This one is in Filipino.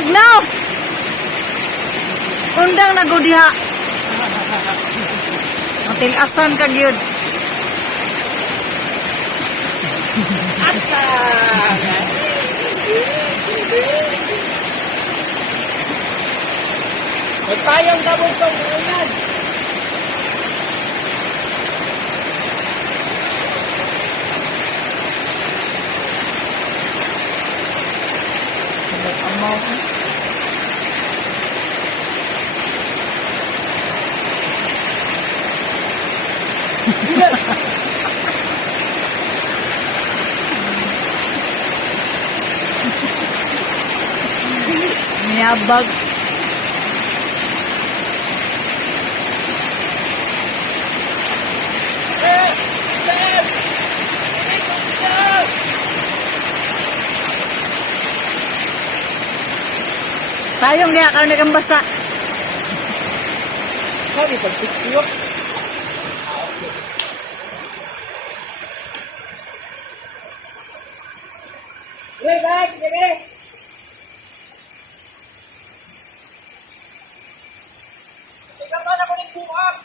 Tugnaw. Undang na gud diha. Matilasan ka gyud. Asa. Magpayong dabog tong ulan. Niyabag. Tayong kaya karne kang basa. Sorry, pagpikyo. Back, sige. Sige pa na ko ng buhak.